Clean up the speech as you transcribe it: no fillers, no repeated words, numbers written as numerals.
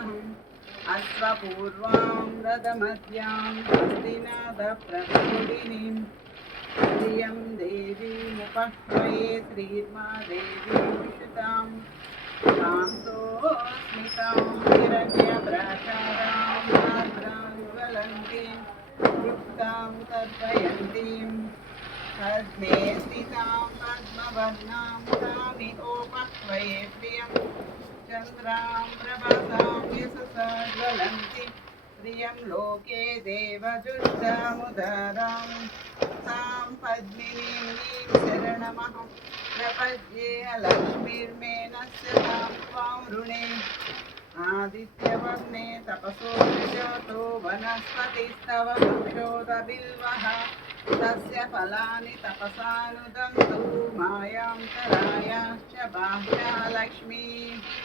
प्रजापतयः अश्वपूर्वां रथमद्यां हस्तिनाथप्रबोधिनीं श्रियं देवीमुपह्वये श्रीर्मा देवीमुषितां कांसोऽस्मितां हिरण्यप्राकारां भद्रां ज्वलन्तीं युक्तां तर्पयन्तीं पद्मे स्थितां पद्मवर्णां तामिहोपह्वये प्रियं चन्द्रां प्रभासां यशसा ज्वलन्तीं प्रियं लोके देवजुष्टामुदारां तां पद्मिनीं शरणमहं प्रपद्ये लक्ष्मीर्मेनस्य तां त्वां ऋणे आदित्यवर्णे तपसो विजातो वनस्पतिस्तव वृक्षोदबिल्वः तस्य फलानि तपसानुदन्तु मायां तरायाश्च बाह्या लक्ष्मीः